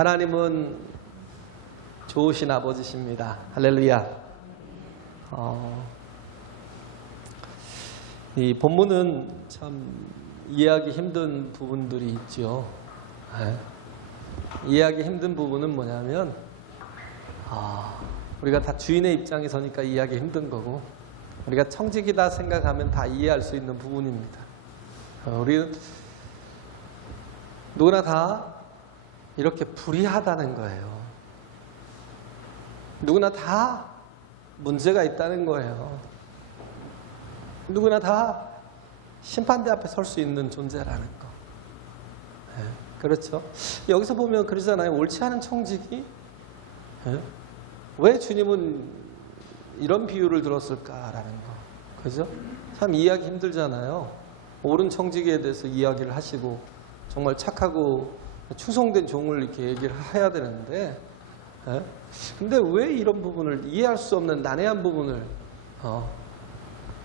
하나님은 좋으신 아버지십니다. 할렐루야. 이 본문은 참 이해하기 힘든 부분들이 있죠. 이해하기 힘든 부분은 뭐냐면 우리가 다 주인의 입장에 서니까 이해하기 힘든 거고, 우리가 청직이다 생각하면 다 이해할 수 있는 부분입니다. 우리는 누구나 다 이렇게 불의하다는 거예요. 누구나 다 문제가 있다는 거예요. 누구나 다 심판대 앞에 설 수 있는 존재라는 거. 그렇죠? 여기서 보면 그러잖아요. 옳지 않은 청직이? 왜 주님은 이런 비유를 들었을까라는 거. 그죠? 참 이해하기 힘들잖아요. 옳은 청직에 대해서 이야기를 하시고 정말 착하고 충성된 종을 이렇게 얘기를 해야 되는데, 근데 왜 이런 부분을 이해할 수 없는 난해한 부분을,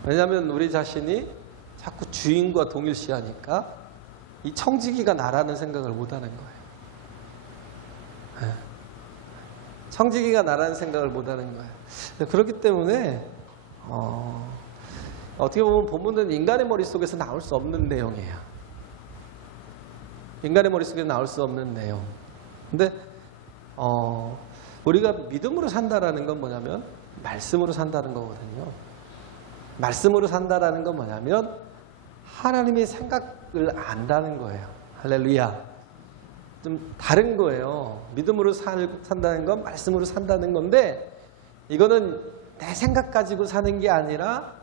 왜냐하면 우리 자신이 자꾸 주인과 동일시하니까 이 청지기가 나라는 생각을 못하는 거예요. 청지기가 나라는 생각을 못하는 거예요. 그렇기 때문에 어떻게 보면 본문은 인간의 머릿속에서 나올 수 없는 내용이에요. 인간의 머릿속에 나올 수 없는 내용. 근데 우리가 믿음으로 산다라는 건 뭐냐면 말씀으로 산다는 거거든요. 말씀으로 산다라는 건 뭐냐면 하나님의 생각을 안다는 거예요. 할렐루야. 좀 다른 거예요. 믿음으로 산다는 건 말씀으로 산다는 건데, 이거는 내 생각 가지고 사는 게 아니라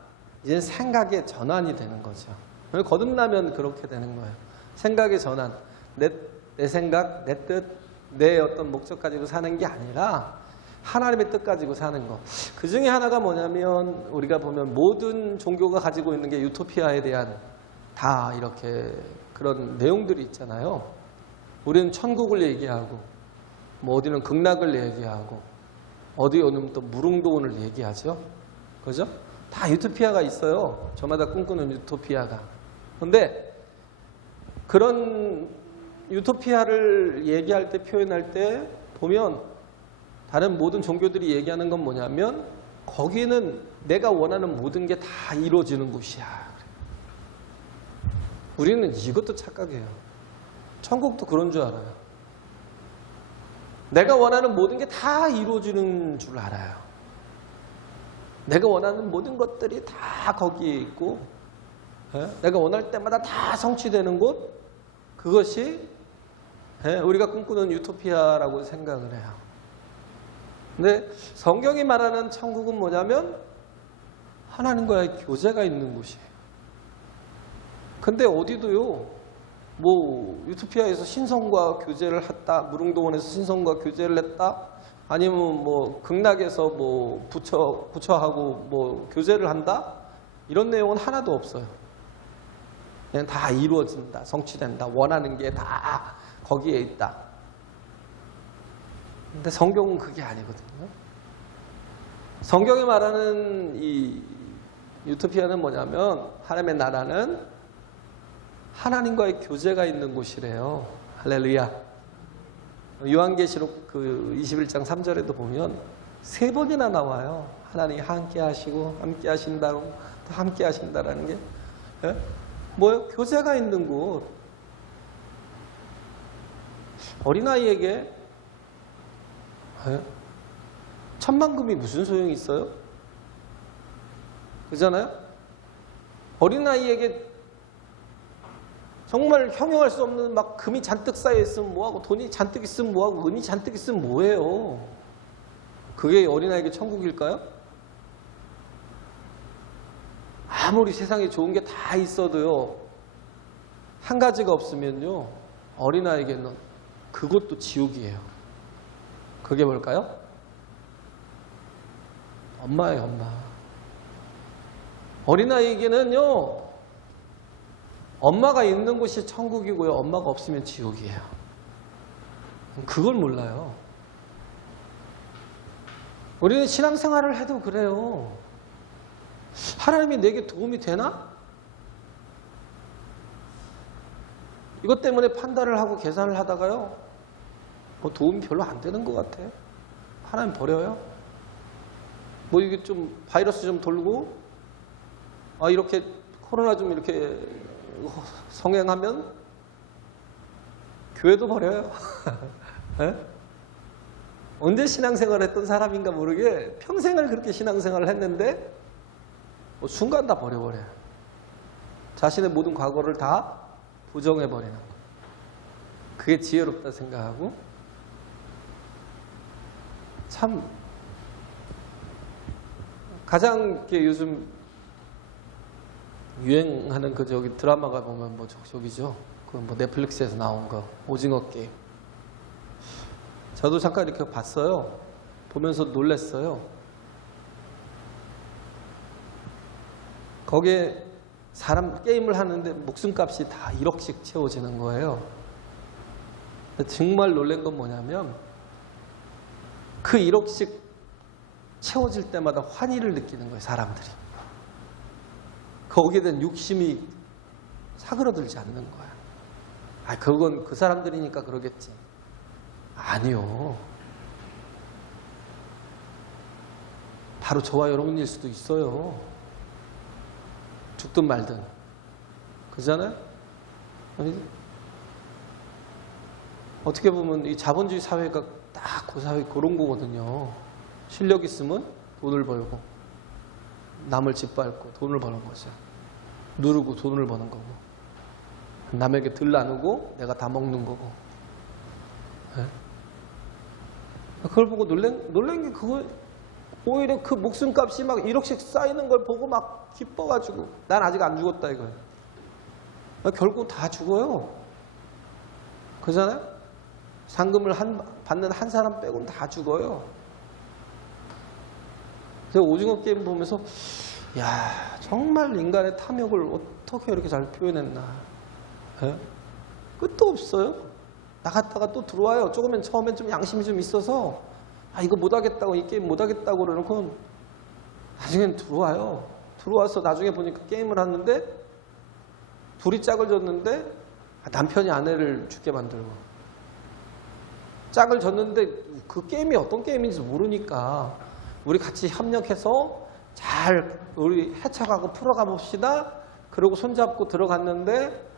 이제 생각의 전환이 되는 거죠. 거듭나면 그렇게 되는 거예요. 생각의 전환. 내 생각, 내 뜻, 내 어떤 목적 가지고 사는 게 아니라 하나님의 뜻 가지고 사는 거. 그 중에 하나가 뭐냐면 우리가 보면 모든 종교가 가지고 있는 게 유토피아에 대한 다 이렇게 그런 내용들이 있잖아요. 우리는 천국을 얘기하고, 뭐 어디는 극락을 얘기하고, 어디 오면 또 무릉도원을 얘기하죠. 그죠? 다 유토피아가 있어요. 저마다 꿈꾸는 유토피아가. 그런데 그런 유토피아를 얘기할 때, 표현할 때 보면 다른 모든 종교들이 얘기하는 건 뭐냐면 거기는 내가 원하는 모든 게 다 이루어지는 곳이야. 우리는 이것도 착각해요. 천국도 그런 줄 알아요. 내가 원하는 모든 게 다 이루어지는 줄 알아요. 내가 원하는 모든 것들이 다 거기에 있고, 내가 원할 때마다 다 성취되는 곳, 그것이 우리가 꿈꾸는 유토피아라고 생각을 해요. 근데 성경이 말하는 천국은 뭐냐면 하나님과의 교제가 있는 곳이에요. 근데 어디도요, 뭐 유토피아에서 신성과 교제를 했다, 무릉도원에서 신성과 교제를 했다, 아니면 뭐 극락에서 뭐 부처하고 뭐 교제를 한다, 이런 내용은 하나도 없어요. 그냥 다 이루어진다, 성취된다, 원하는 게 다 거기에 있다. 근데 성경은 그게 아니거든요. 성경이 말하는 이 유토피아는 뭐냐면, 하나님의 나라는 하나님과의 교제가 있는 곳이래요. 할렐루야. 요한계시록 그 21장 3절에도 보면 3번이나 나와요. 하나님이 함께 하시고, 함께 하신다고, 또 함께 하신다라는 게. 뭐예요? 교제가 있는 곳. 어린아이에게 천만금이 무슨 소용이 있어요? 그잖아요? 어린아이에게 정말 형용할 수 없는 막 금이 잔뜩 쌓여 있으면 뭐하고, 돈이 잔뜩 있으면 뭐하고, 은이 잔뜩 있으면 뭐해요? 그게 어린아이에게 천국일까요? 아무리 세상에 좋은 게 다 있어도요, 한 가지가 없으면요, 어린아이에게는 그것도 지옥이에요. 그게 뭘까요? 엄마예요, 엄마. 어린아이에게는요, 엄마가 있는 곳이 천국이고요. 엄마가 없으면 지옥이에요. 그걸 몰라요. 우리는 신앙생활을 해도 그래요. 하나님이 내게 도움이 되나? 이것 때문에 판단을 하고 계산을 하다가요. 뭐 도움이 별로 안 되는 것 같아. 하나님 버려요. 뭐 이게 좀 바이러스 좀 돌고 이렇게 코로나 좀 이렇게 성행하면 교회도 버려요. 네? 언제 신앙생활을 했던 사람인가 모르게 평생을 그렇게 신앙생활을 했는데 뭐 순간 다 버려버려요. 자신의 모든 과거를 다 부정해버리는 거. 그게 지혜롭다 생각하고 참 가장 이렇게 요즘 유행하는 그 저기 드라마가 보면 뭐 저기죠. 그 뭐 넷플릭스에서 나온 거 오징어 게임. 저도 잠깐 이렇게 봤어요. 보면서 놀랐어요. 거기에 사람 게임을 하는데 목숨값이 다 1억씩 채워지는 거예요. 정말 놀란 건 뭐냐면 그 1억씩 채워질 때마다 환희를 느끼는 거예요. 사람들이. 거기에 대한 욕심이 사그러들지 않는 거야. 그건 그 사람들이니까 그러겠지. 아니요. 바로 저와 여러분일 수도 있어요. 죽든 말든. 그잖아요? 어떻게 보면 이 자본주의 사회가 딱 그 사회 그런 거거든요. 실력 있으면 돈을 벌고 남을 짓밟고 돈을 버는 거죠. 누르고 돈을 버는 거고 남에게 들 나누고 내가 다 먹는 거고. 네? 그걸 보고 놀란 게 그거 오히려 그 목숨값이 막 1억씩 쌓이는 걸 보고 막 기뻐가지고 난 아직 안 죽었다 이거예요. 결국 다 죽어요. 그잖아요? 상금을 받는 한 사람 빼고는 다 죽어요. 그래서 오징어 게임 보면서 야 정말 인간의 탐욕을 어떻게 이렇게 잘 표현했나. 네? 끝도 없어요. 나갔다가 또 들어와요. 조금은 처음엔 좀 양심이 좀 있어서 이거 못하겠다고 이 게임 못하겠다고 그러놓고 나중엔 들어와요. 들어와서 나중에 보니까 게임을 하는데 둘이 짝을 졌는데 남편이 아내를 죽게 만들고 짝을 졌는데 그 게임이 어떤 게임인지 모르니까 우리 같이 협력해서 잘 우리 헤쳐가고 풀어가 봅시다. 그러고 손잡고 들어갔는데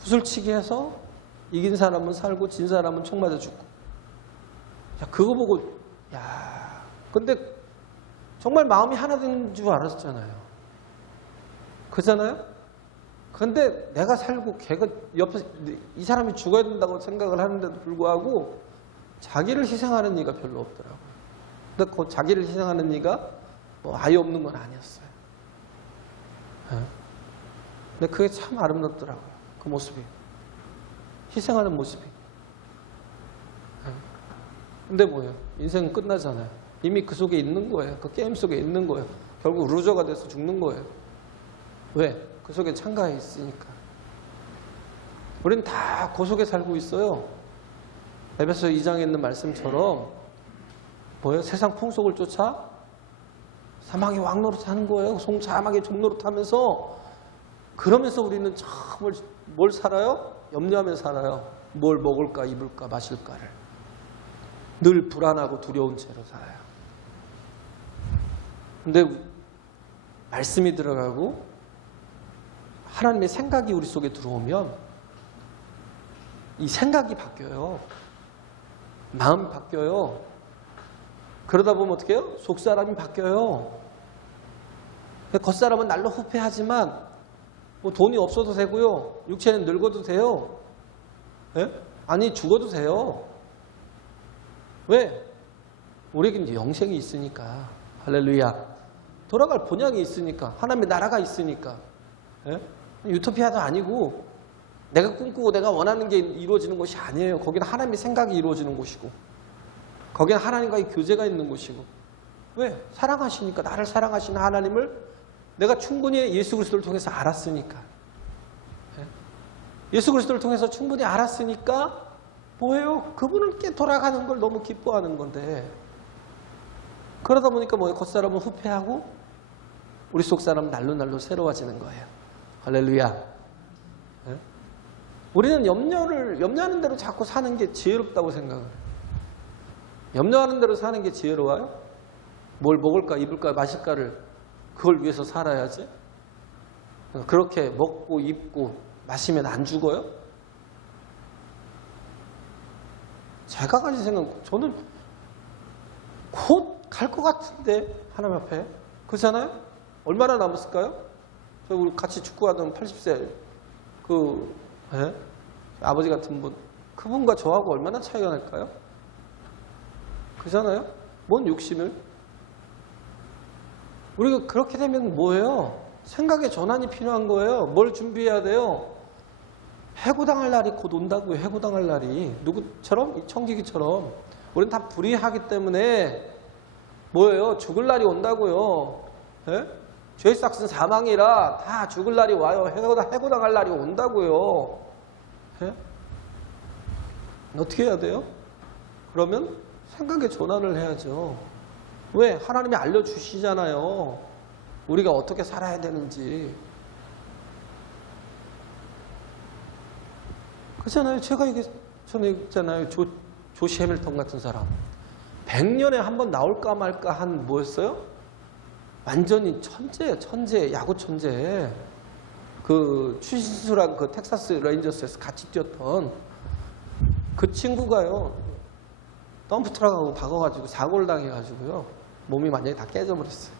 구슬치기 해서 이긴 사람은 살고 진 사람은 총 맞아 죽고. 야, 그거 보고 근데 정말 마음이 하나 된 줄 알았잖아요. 그잖아요? 근데 내가 살고 걔가 옆에 이 사람이 죽어야 된다고 생각을 하는데도 불구하고 자기를 희생하는 이가 별로 없더라고요. 근데 그 자기를 희생하는 이가 뭐 아예 없는 건 아니었어요. 근데 그게 참 아름답더라고요. 그 모습이. 희생하는 모습이. 근데 뭐예요? 인생은 끝나잖아요. 이미 그 속에 있는 거예요. 그 게임 속에 있는 거예요. 결국 루저가 돼서 죽는 거예요. 왜? 그 속에 참가해 있으니까. 우리는 다 그 속에 살고 있어요. 에베소 2장에 있는 말씀처럼 뭐예요? 세상 풍속을 쫓아 사막의 왕노릇 하는 거예요. 사막의 종노릇 하면서 그러면서 우리는 참 뭘 살아요? 염려하며 살아요. 뭘 먹을까 입을까 마실까를. 늘 불안하고 두려운 채로 살아요. 근데 말씀이 들어가고 하나님의 생각이 우리 속에 들어오면 이 생각이 바뀌어요. 마음이 바뀌어요. 그러다 보면 어떻게 해요? 속사람이 바뀌어요. 겉사람은 날로 후패하지만 뭐 돈이 없어도 되고요. 육체는 늙어도 돼요. 예? 아니 죽어도 돼요. 왜? 우리에게 이제 영생이 있으니까. 할렐루야. 돌아갈 본향이 있으니까. 하나님의 나라가 있으니까. 예? 유토피아도 아니고 내가 꿈꾸고 내가 원하는 게 이루어지는 곳이 아니에요. 거기는 하나님의 생각이 이루어지는 곳이고 거기는 하나님과의 교제가 있는 곳이고. 왜? 사랑하시니까. 나를 사랑하시는 하나님을 내가 충분히 예수 그리스도를 통해서 알았으니까. 예수 그리스도를 통해서 충분히 알았으니까 뭐예요? 그분께 돌아가는 걸 너무 기뻐하는 건데, 그러다 보니까 뭐예요? 겉사람은 후패하고 우리 속사람은 날로 새로워지는 거예요. 할렐루야. 네? 우리는 염려하는 대로 자꾸 사는 게 지혜롭다고 생각을 해요. 염려하는 대로 사는 게 지혜로워요? 뭘 먹을까, 입을까, 마실까를 그걸 위해서 살아야지. 그렇게 먹고 입고 마시면 안 죽어요? 제가 가진 생각은, 저는 곧 갈 것 같은데, 하나님 앞에. 그렇잖아요? 얼마나 남았을까요? 우리 같이 축구하던 80세 아버지 같은 분, 그분과 저하고 얼마나 차이가 날까요? 그렇잖아요? 뭔 욕심을? 우리가 그렇게 되면 뭐예요? 생각의 전환이 필요한 거예요. 뭘 준비해야 돼요? 해고당할 날이 곧 온다고요. 해고당할 날이. 누구처럼? 이 청지기처럼. 우리는 다 불의하기 때문에 뭐예요? 죽을 날이 온다고요. 예? 죄의 삭은 사망이라 다 죽을 날이 와요. 해고당할 날이 온다고요. 예? 어떻게 해야 돼요? 그러면 생각의 전환을 해야죠. 왜? 하나님이 알려주시잖아요. 우리가 어떻게 살아야 되는지. 그렇잖아요. 제가 전에 있잖아요. 조시 해밀턴 같은 사람. 100년에 한 번 나올까 말까 한 뭐였어요? 완전히 천재, 야구 천재. 그 추신수랑 그 텍사스 레인저스에서 같이 뛰었던 그 친구가요. 덤프트럭하고 박아가지고 사고를 당해가지고요. 몸이 완전히 다 깨져버렸어요.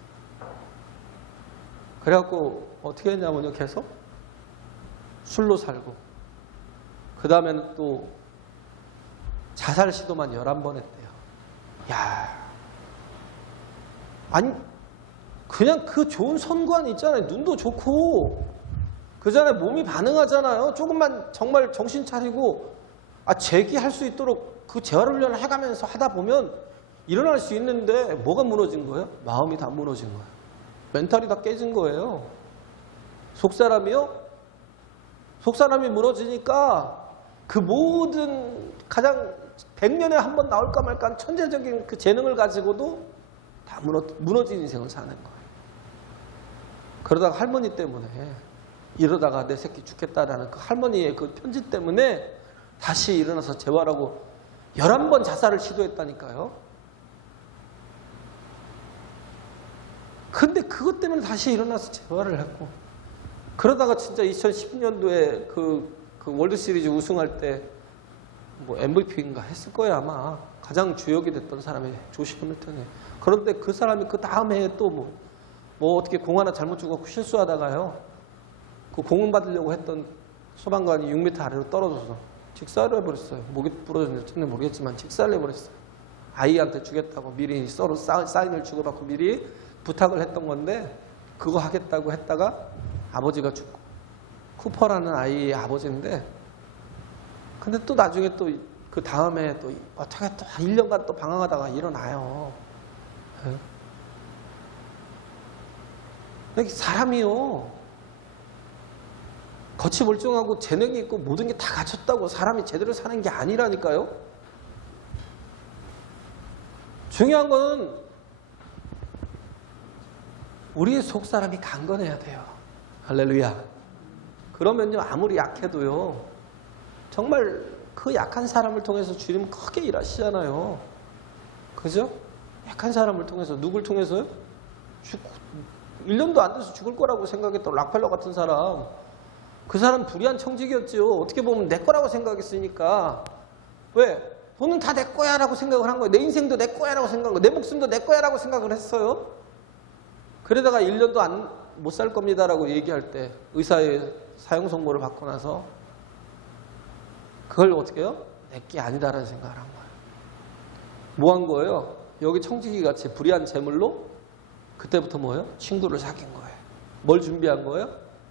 그래갖고 어떻게 했냐면요. 계속 술로 살고, 그 다음에는 또 자살 시도만 11번 했대요. 야, 아니 그냥 그 좋은 선관 있잖아요. 눈도 좋고 그전에 몸이 반응하잖아요. 조금만 정말 정신 차리고 재기할 수 있도록 그 재활훈련을 해가면서 하다 보면 일어날 수 있는데 뭐가 무너진 거예요? 마음이 다 무너진 거예요. 멘탈이 다 깨진 거예요. 속사람이요? 속사람이 무너지니까 그 모든 가장 100년에 한 번 나올까 말까 한 천재적인 그 재능을 가지고도 다 무너진 인생을 사는 거예요. 그러다가 할머니 때문에, 이러다가 내 새끼 죽겠다라는 그 할머니의 그 편지 때문에 다시 일어나서 재활하고 11번 자살을 시도했다니까요. 근데 그것 때문에 다시 일어나서 재활을 했고, 그러다가 진짜 2010년도에 그 월드시리즈 우승할 때 뭐 MVP인가 했을 거예요, 아마. 가장 주역이 됐던 사람이 조시 해밀턴이. 그런데 그 사람이 그 다음 해에 또 뭐 어떻게 공 하나 잘못 주고 실수하다가요. 그 공을 받으려고 했던 소방관이 6m 아래로 떨어져서 직사를 해버렸어요. 목이 부러졌는지 모르겠지만 직사를 해버렸어요. 아이한테 주겠다고 미리 서로 사인을 주고받고 미리 부탁을 했던 건데, 그거 하겠다고 했다가 아버지가 죽고, 쿠퍼라는 아이의 아버지인데, 근데 또 나중에 또 그 다음에 또 어떻게 또 1년간 또 방황하다가 일어나요. 사람이요, 겉이 멀쩡하고 재능이 있고 모든 게 다 갖췄다고 사람이 제대로 사는 게 아니라니까요. 중요한 거는 우리의 속사람이 강건해야 돼요. 할렐루야. 그러면요, 아무리 약해도요, 정말 그 약한 사람을 통해서 주님 크게 일하시잖아요. 그죠? 약한 사람을 통해서. 누굴 통해서요? 1년도 안 돼서 죽을 거라고 생각했던 락펠러 같은 사람. 그 사람 불의한 청직이었죠. 어떻게 보면 내 거라고 생각했으니까. 왜? 돈은 다 내 거야 라고 생각을 한 거예요. 내 인생도 내 거야 라고 생각한 거예요. 내 목숨도 내 거야 라고 생각을 했어요. 그러다가 1년도 못 살 겁니다 라고 얘기할 때 의사의 사형 선고를 받고 나서 그걸 어떻게 해요? 내 게 아니다라는 생각을 한 거예요. 뭐 한 거예요? 여기 청지기 같이 불의한 재물로 그때부터 뭐예요? 친구를 사귄 거예요. 뭘 준비한 거예요?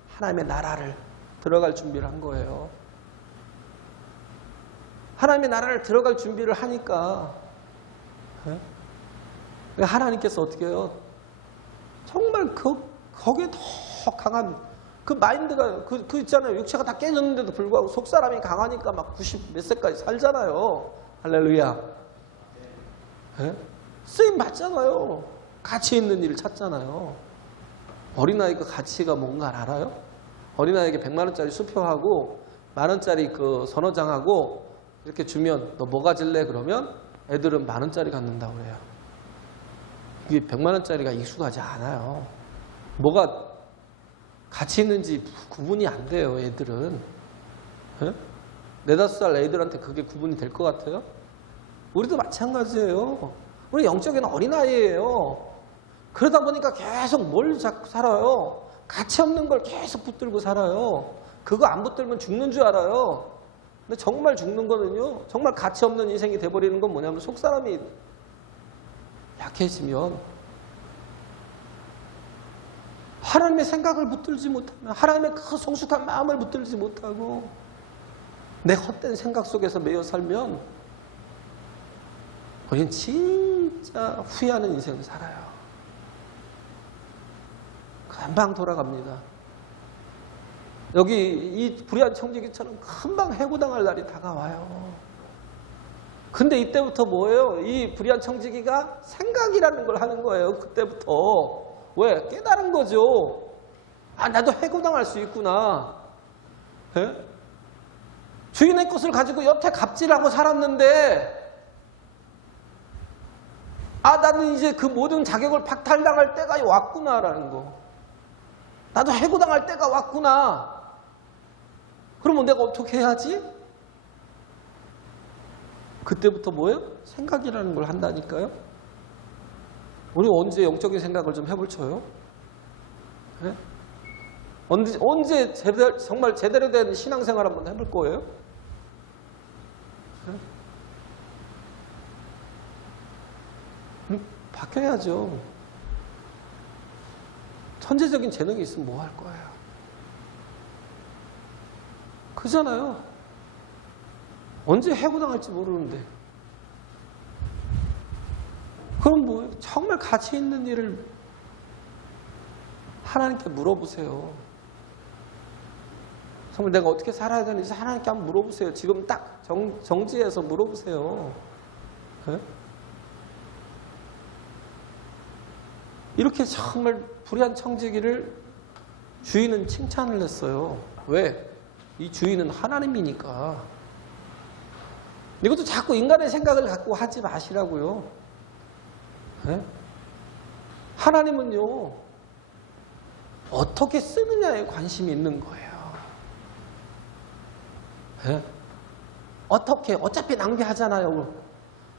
하나님의 나라를 들어갈 준비를 한 거예요. 하나님의 나라를 들어갈 준비를 하니까 하나님께서 어떻게 해요? 정말 거기에 더 강한 그 마인드가 그 있잖아요. 육체가 다 깨졌는데도 불구하고 속사람이 강하니까 막 90 몇 세까지 살잖아요. 할렐루야. 예? 쓰임 받잖아요. 가치 있는 일을 찾잖아요. 어린아이가 가치가 뭔가 알아요? 어린아이에게 100만 원짜리 수표하고 1만 원짜리 그 선어장하고 이렇게 주면 너 뭐 가질래? 그러면 애들은 1만 원짜리 갖는다고 그래요. 이게 100만 원짜리가 익숙하지 않아요. 뭐가 가치 있는지 구분이 안 돼요, 애들은. 예? 4, 5살 애들한테 그게 구분이 될 것 같아요? 우리도 마찬가지예요. 우리 영적인 어린아이예요. 그러다 보니까 계속 뭘 자꾸 살아요? 가치 없는 걸 계속 붙들고 살아요. 그거 안 붙들면 죽는 줄 알아요. 근데 정말 죽는 거는요, 정말 가치 없는 인생이 돼버리는 건 뭐냐면 속사람이 약해지면 하나님의 생각을 붙들지 못하면, 하나님의 그 성숙한 마음을 붙들지 못하고 내 헛된 생각 속에서 매여 살면 우리는 진짜 후회하는 인생을 살아요. 금방 돌아갑니다. 여기 이 불의한 청지기처럼 금방 해고당할 날이 다가와요. 근데 이때부터 뭐예요? 이 불의한 청지기가 생각이라는 걸 하는 거예요. 그때부터. 왜? 깨달은 거죠. 아, 나도 해고당할 수 있구나. 예? 주인의 것을 가지고 여태 갑질하고 살았는데, 아, 나는 이제 그 모든 자격을 박탈당할 때가 왔구나라는 거. 나도 해고당할 때가 왔구나. 그러면 내가 어떻게 해야지? 그때부터 뭐예요? 생각이라는 걸 한다니까요. 우리 언제 영적인 생각을 좀 해볼쳐요? 네? 언제 정말 제대로 된 신앙생활 한번 해볼 거예요? 네? 바뀌어야죠. 천재적인 재능이 있으면 뭐 할 거예요? 그잖아요. 언제 해고당할지 모르는데. 그럼 뭐예요? 정말 가치 있는 일을 하나님께 물어보세요. 정말 내가 어떻게 살아야 되는지 하나님께 한번 물어보세요. 지금 딱 정지해서 물어보세요. 네? 이렇게 정말 불의한 청지기를 주인은 칭찬을 했어요. 왜? 이 주인은 하나님이니까. 이것도 자꾸 인간의 생각을 갖고 하지 마시라고요. 네? 하나님은요, 어떻게 쓰느냐에 관심이 있는 거예요. 네? 어차피 낭비하잖아요.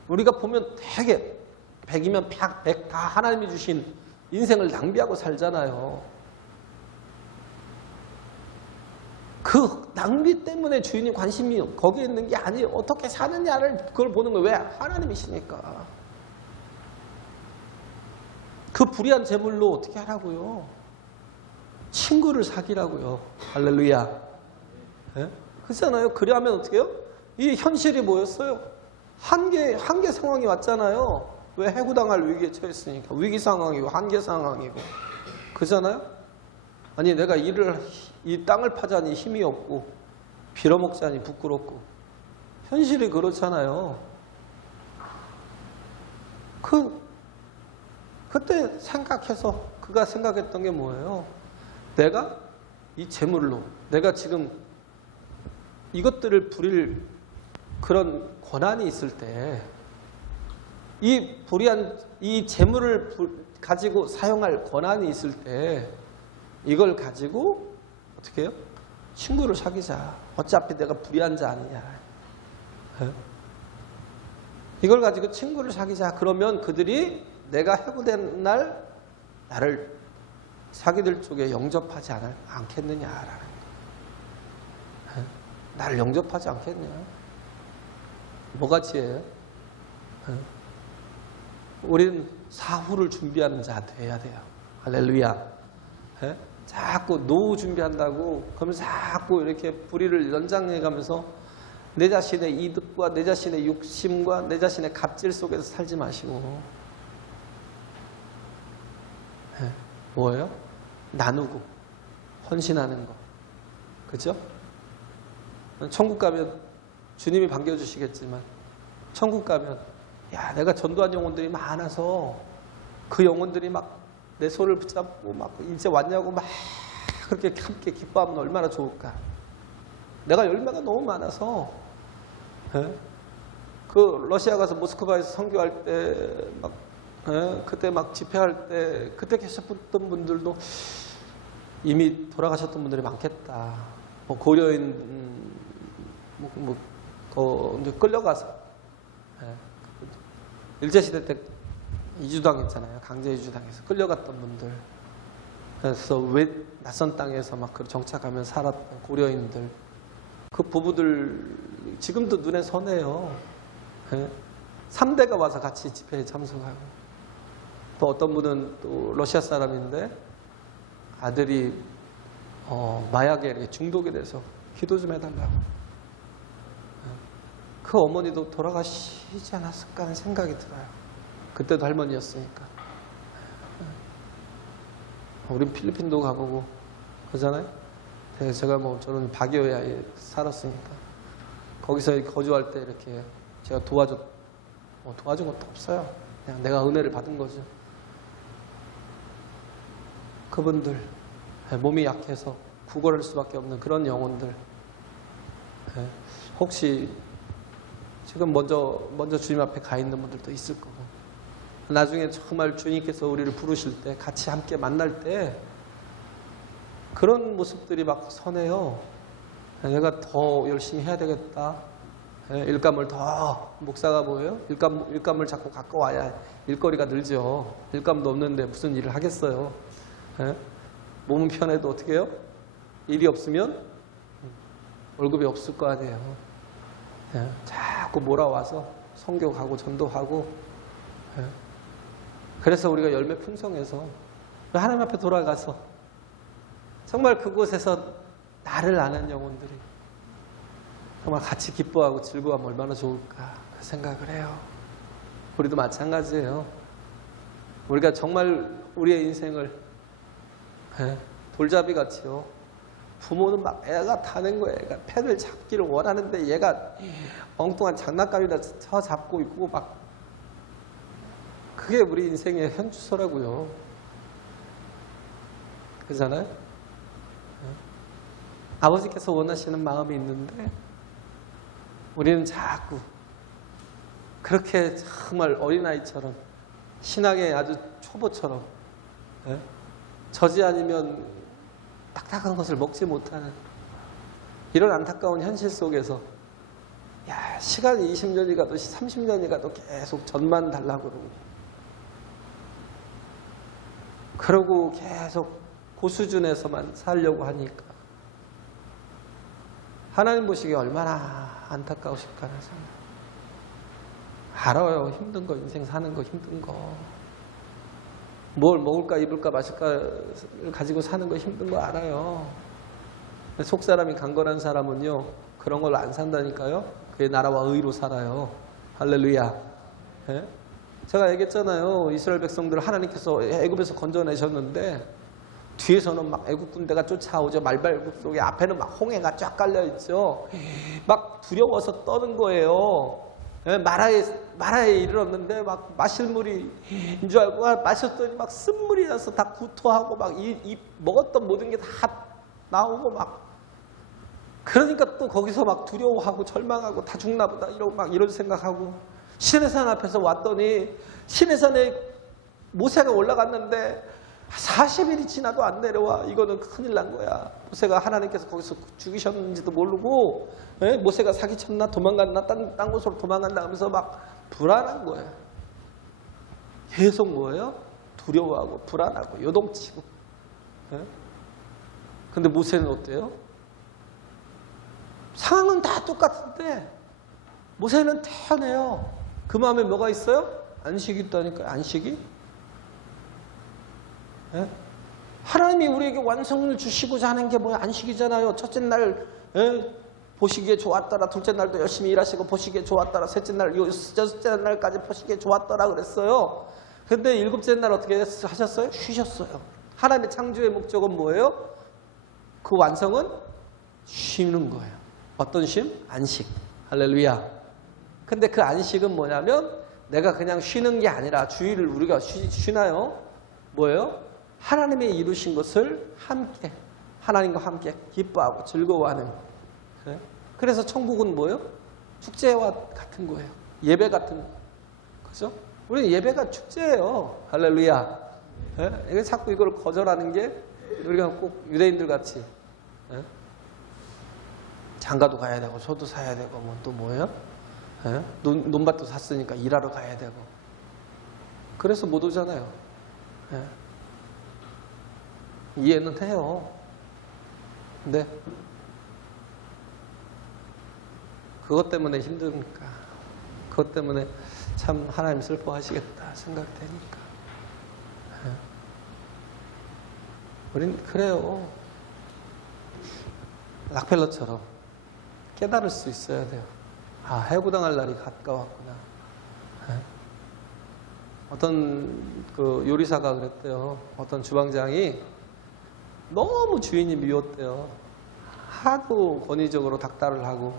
우리가 보면 되게 100이면 100 다 하나님이 주신 인생을 낭비하고 살잖아요. 그 낭비 때문에 주인이 관심이 거기에 있는 게 아니에요. 어떻게 사느냐를 그걸 보는 거예요. 왜? 하나님이시니까. 그 불의한 재물로 어떻게 하라고요? 친구를 사귀라고요. 할렐루야. 네? 그렇잖아요. 그래야면 어떻게 해요? 이 현실이 뭐였어요? 한계 상황이 왔잖아요. 왜? 해고당할 위기에 처했으니까. 위기 상황이고 한계 상황이고. 그잖아요? 아니 내가 이 땅을 파자니 힘이 없고 빌어먹자니 부끄럽고. 현실이 그렇잖아요. 그때 생각해서 그가 생각했던 게 뭐예요? 내가 이 재물로 내가 지금 이것들을 부릴 그런 권한이 있을 때 이 불의한 이 재물을 가지고 사용할 권한이 있을 때 이걸 가지고 어떻게 해요? 친구를 사귀자. 어차피 내가 불의한 자 아니냐. 네? 이걸 가지고 친구를 사귀자. 그러면 그들이 내가 해고된 날 나를 사귀들 쪽에 영접하지 않겠느냐라는 거예요. 네? 나를 영접하지 않겠냐. 뭐같이예요? 네? 우리는 사후를 준비하는 자 돼야 돼요. 할렐루야. 네? 자꾸 노후 준비한다고 그러면 자꾸 이렇게 불의를 연장해가면서 내 자신의 이득과 내 자신의 욕심과 내 자신의 갑질 속에서 살지 마시고 네? 뭐예요? 나누고 헌신하는 거. 그죠? 천국 가면 주님이 반겨주시겠지만 천국 가면 야 내가 전도한 영혼들이 많아서 그 영혼들이 막 내 손을 붙잡고 막 이제 왔냐고 막 그렇게 함께 기뻐하면 얼마나 좋을까. 내가 열매가 너무 많아서 그 러시아 가서 모스크바에서 선교할 때 막 그때 막 집회할 때 그때 계셨던 분들도 이미 돌아가셨던 분들이 많겠다. 뭐 고려인 이제 끌려가서 일제시대 때 이주당했잖아요. 강제 이주당해서 끌려갔던 분들. 그래서 왜 낯선 땅에서 막 정착하면 살았던 고려인들. 그 부부들 지금도 눈에 선해요. 3대가 와서 같이 집회에 참석하고. 또 어떤 분은 또 러시아 사람인데 아들이 마약에 이렇게 중독이 돼서 기도 좀 해달라고. 그 어머니도 돌아가시지 않았을까 하는 생각이 들어요. 그때도 할머니였으니까. 우린 필리핀도 가보고 그러잖아요. 제가 뭐 저는 바기오야에 살았으니까 거기서 거주할 때 이렇게 제가 도와준 것도 없어요. 그냥 내가 은혜를 받은 거죠. 그분들 몸이 약해서 구걸할 수밖에 없는 그런 영혼들. 혹시 지금 먼저 주님 앞에 가 있는 분들도 있을 거고 나중에 정말 주님께서 우리를 부르실 때 같이 함께 만날 때 그런 모습들이 막 선해요. 내가 더 열심히 해야 되겠다. 일감을 더 목사가 뭐예요? 일감을 자꾸 갖고 와야 일거리가 늘죠. 일감도 없는데 무슨 일을 하겠어요. 몸은 편해도 어떻게 해요? 일이 없으면 월급이 없을 거 아니에요. 자꾸 몰아와서 선교 가고 전도하고. 그래서 우리가 열매 풍성해서 하나님 앞에 돌아가서 정말 그곳에서 나를 아는 영혼들이 정말 같이 기뻐하고 즐거워하면 얼마나 좋을까 그 생각을 해요. 우리도 마찬가지예요. 우리가 정말 우리의 인생을 돌잡이 같이요. 부모는 막 애가 타는 거예요. 애가 펜을 잡기를 원하는데 얘가 엉뚱한 장난감이나 잡고 있고 막 그게 우리 인생의 현주소라고요. 그렇잖아요? 아버지께서 원하시는 마음이 있는데 우리는 자꾸 그렇게 정말 어린아이처럼 신앙의 아주 초보처럼 저지 아니면 딱딱한 것을 먹지 못하는 이런 안타까운 현실 속에서 야 시간이 20년이 가도 30년이 가도 계속 전만 달라고 그러고 계속 고수준에서만 살려고 하니까 하나님 보시기에 얼마나 안타까우실까 하는 생각. 알아요. 힘든 거, 인생 사는 거 힘든 거. 뭘 먹을까 입을까 마실까를 가지고 사는 거 힘든 거 알아요. 속사람이 강건한 사람은요 그런 걸 안 산다니까요. 그의 나라와 의로 살아요. 할렐루야. 예? 제가 얘기했잖아요. 이스라엘 백성들을 하나님께서 애굽에서 건져내셨는데 뒤에서는 막 애굽 군대가 쫓아오죠. 말발굽 속에 앞에는 막 홍해가 쫙 깔려 있죠. 막 두려워서 떠는 거예요. 마라에 이르렀는데 막 마실 물이 인 줄 알고 마셨더니 막 쓴물이 나서 다 구토하고 막 먹었던 모든 게 다 나오고 막 그러니까 또 거기서 막 두려워하고 절망하고 다 죽나 보다 이러고 막 이런 생각하고 시내산 앞에서 왔더니 시내산에 모세가 올라갔는데 40일이 지나도 안 내려와. 이거는 큰일 난 거야. 모세가 하나님께서 거기서 죽이셨는지도 모르고 모세가 사기쳤나 도망갔나 딴 곳으로 도망간다 하면서 막 불안한 거예요. 계속 뭐예요? 두려워하고 불안하고 요동치고. 근데 모세는 어때요? 상황은 다 똑같은데 모세는 태어나요. 그 마음에 뭐가 있어요? 안식이 있다니까요. 안식이. 하나님이 우리에게 완성을 주시고자 하는 게 뭐야? 안식이잖아요. 첫째 날 보시기에 좋았더라. 둘째 날도 열심히 일하시고 보시기에 좋았더라. 셋째 날, 여섯째 날까지 보시기에 좋았더라 그랬어요. 근데 일곱째 날 어떻게 하셨어요? 쉬셨어요. 하나님의 창조의 목적은 뭐예요? 그 완성은 쉬는 거예요. 어떤 쉼? 안식. 할렐루야. 근데 그 안식은 뭐냐면 내가 그냥 쉬는 게 아니라 주일을 우리가 쉬나요? 뭐예요? 하나님이 이루신 것을 함께 하나님과 함께 기뻐하고 즐거워하는. 그래서 천국은 뭐예요? 축제와 같은 거예요. 예배 같은 거. 그죠? 우리는 예배가 축제예요. 할렐루야. 이게 자꾸 이걸 거절하는 게 우리가 꼭 유대인들 같이 장가도 가야 되고 소도 사야 되고 뭐 또 뭐예요? 논밭도 샀으니까 일하러 가야 되고 그래서 못 오잖아요. 이해는 해요. 근데 그것 때문에 힘드니까 그것 때문에 참 하나님 슬퍼하시겠다 생각되니까 우린 그래요. 락펠러처럼 깨달을 수 있어야 돼요. 아, 해고당할 날이 가까웠구나. 어떤 그 요리사가 그랬대요. 어떤 주방장이 너무 주인이 미웠대요. 하도 권위적으로 닥달을 하고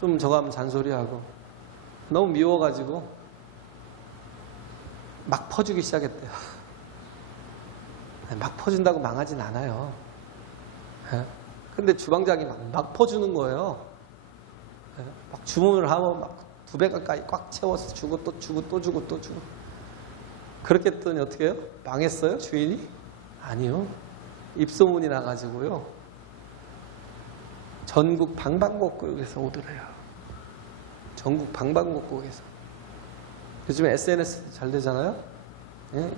좀 저가면 잔소리하고 너무 미워가지고 막 퍼주기 시작했대요. 막 퍼준다고 망하진 않아요. 근데 주방장이 막 퍼주는 거예요. 막 주문을 하고 막 2배 가까이 꽉 채워서 주고 또 주고 또 주고 또 주고 그렇게 했더니 어떻게 해요? 망했어요? 주인이? 아니요. 입소문이 나가지고요. 전국 방방곡곡에서 오더래요. 전국 방방곡곡에서. 요즘에 SNS 잘 되잖아요.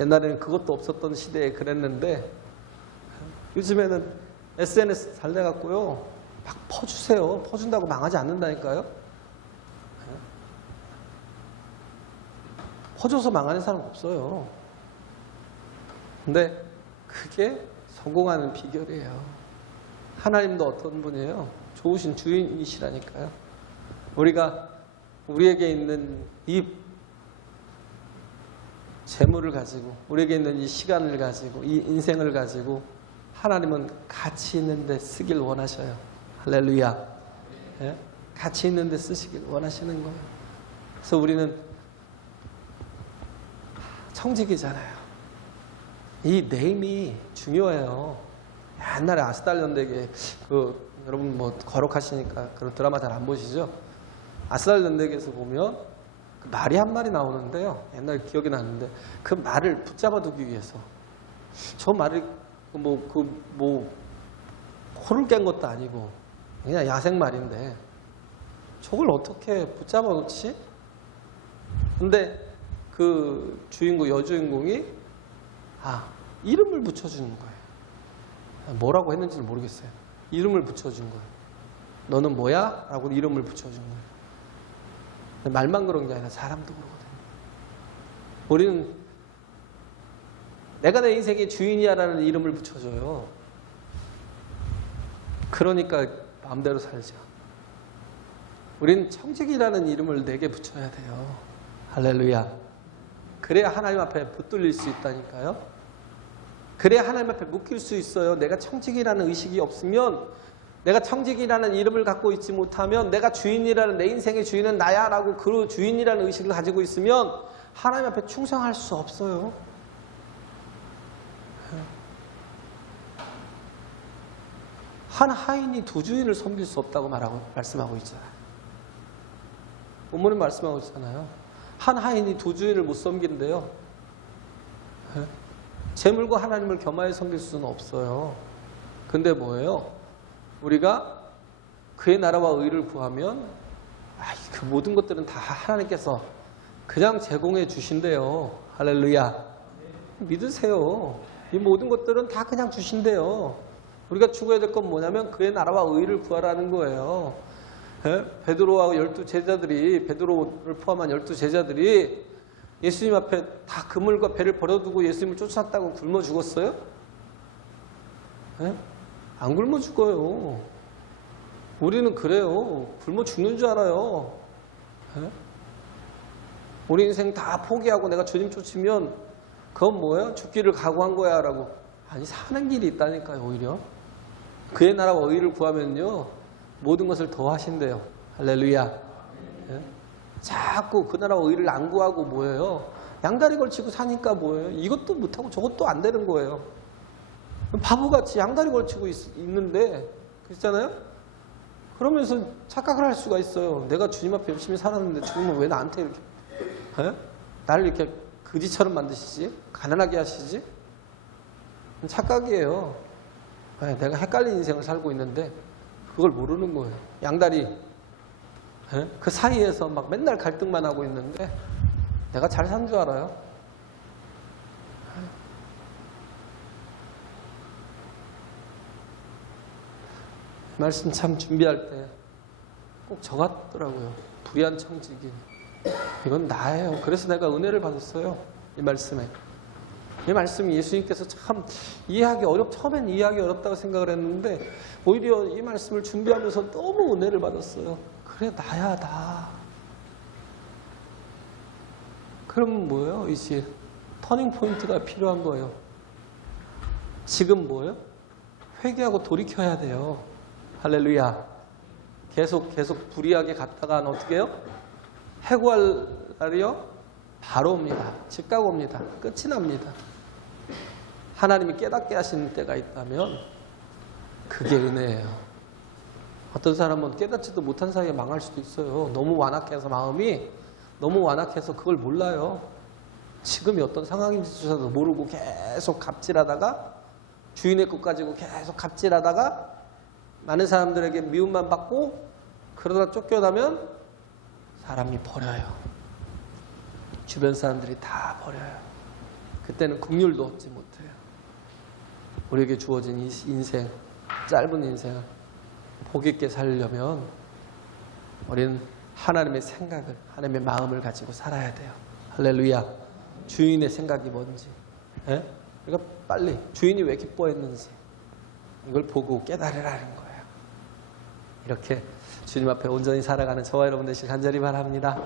옛날에는 그것도 없었던 시대에 그랬는데 요즘에는 SNS 잘 돼갖고요. 막 퍼주세요. 퍼준다고 망하지 않는다니까요. 퍼줘서 망하는 사람 없어요. 근데 그게 성공하는 비결이에요. 하나님도 어떤 분이에요? 좋으신 주인이시라니까요. 우리가 우리에게 있는 이 재물을 가지고 우리에게 있는 이 시간을 가지고 이 인생을 가지고 하나님은 가치 있는 데 쓰길 원하셔요. 할렐루야. 가치 있는 데 쓰시길 원하시는 거예요. 그래서 우리는 청직이잖아요. 이 네임이 중요해요. 옛날에 아스달 연대계 여러분 뭐 거룩하시니까 그런 드라마 잘 안 보시죠? 아스달 연대계에서 보면 그 말이 한 마리 나오는데요. 옛날 기억이 나는데 그 말을 붙잡아두기 위해서 저 말이 코를 깬 것도 아니고 그냥 야생 말인데 저걸 어떻게 붙잡아 놓지? 근데 그 주인공 여주인공이 이름을 붙여주는 거예요. 뭐라고 했는지는 모르겠어요. 이름을 붙여준 거예요. 너는 뭐야? 라고 이름을 붙여준 거예요. 말만 그런 게 아니라 사람도 그러거든요. 우리는 내가 내 인생의 주인이야 라는 이름을 붙여줘요. 그러니까 마음대로 살죠. 우리는 청직이라는 이름을 내게 붙여야 돼요. 할렐루야. 그래야 하나님 앞에 붙들릴 수 있다니까요. 그래야 하나님 앞에 묶일 수 있어요. 내가 청직이라는 의식이 없으면, 내가 청직이라는 이름을 갖고 있지 못하면, 내가 주인이라는, 내 인생의 주인은 나야 라고 그 주인이라는 의식을 가지고 있으면 하나님 앞에 충성할 수 없어요. 한 하인이 두 주인을 섬길 수 없다고 말씀하고 있잖아요. 본문에 말씀하고 있잖아요. 한 하인이 두 주인을 못 섬긴대요. 재물과 하나님을 겸하여 섬길 수는 없어요. 근데 뭐예요? 우리가 그의 나라와 의를 구하면 그 모든 것들은 다 하나님께서 그냥 제공해 주신대요. 할렐루야. 믿으세요. 이 모든 것들은 다 그냥 주신대요. 우리가 추구해야 될 건 뭐냐면 그의 나라와 의를 구하라는 거예요. 베드로와 12제자들이, 베드로를 포함한 12제자들이 예수님 앞에 다 그물과 배를 버려두고 예수님을 쫓았다고 굶어 죽었어요? 안 굶어 죽어요. 우리는 그래요. 굶어 죽는 줄 알아요. 우리 인생 다 포기하고 내가 주님 쫓으면 그건 뭐예요? 죽기를 각오한 거야 라고. 아니, 사는 길이 있다니까요. 오히려 그의 나라와 의를 구하면요 모든 것을 더 하신대요. 할렐루야. 예? 자꾸 그 나라와 의를 안 구하고 뭐예요? 양다리 걸치고 사니까 뭐예요? 이것도 못하고 저것도 안 되는 거예요. 바보같이 양다리 걸치고 있는데 그렇잖아요? 그러면서 착각을 할 수가 있어요. 내가 주님 앞에 열심히 살았는데 주님은 왜 나한테 이렇게 나를 이렇게 거지처럼 만드시지? 가난하게 하시지? 착각이에요. 내가 헷갈린 인생을 살고 있는데 그걸 모르는 거예요. 양다리 그 사이에서 막 맨날 갈등만 하고 있는데 내가 잘 산 줄 알아요? 말씀 참 준비할 때 꼭 저 같더라고요. 불의한 청지기. 이건 나예요. 그래서 내가 은혜를 받았어요. 이 말씀에. 이 말씀이 예수님께서 참 처음엔 이해하기 어렵다고 생각을 했는데 오히려 이 말씀을 준비하면서 너무 은혜를 받았어요. 그래, 나야, 나. 그럼 뭐예요? 이제 터닝 포인트가 필요한 거예요. 지금 뭐예요? 회개하고 돌이켜야 돼요. 할렐루야. 계속 불의하게 갔다가는 어떻게 해요? 해고할 날이요? 바로 옵니다. 즉각 옵니다. 끝이 납니다. 하나님이 깨닫게 하시는 때가 있다면 그게 은혜예요. 어떤 사람은 깨닫지도 못한 사이에 망할 수도 있어요. 너무 완악해서 마음이 너무 완악해서 그걸 몰라요. 지금이 어떤 상황인지조차도 모르고 계속 갑질하다가 주인의 것 가지고 계속 갑질하다가 많은 사람들에게 미움만 받고 그러다 쫓겨나면 사람이 버려요. 주변 사람들이 다 버려요. 그때는 긍휼도 얻지 못해요. 우리에게 주어진 이 인생, 짧은 인생을 복 있게 살려면 우리는 하나님의 생각을, 하나님의 마음을 가지고 살아야 돼요. 할렐루야. 주인의 생각이 뭔지, 그러니까 빨리 주인이 왜 기뻐했는지 이걸 보고 깨달으라는 거예요. 이렇게 주님 앞에 온전히 살아가는 저와 여러분 되시길 간절히 바랍니다.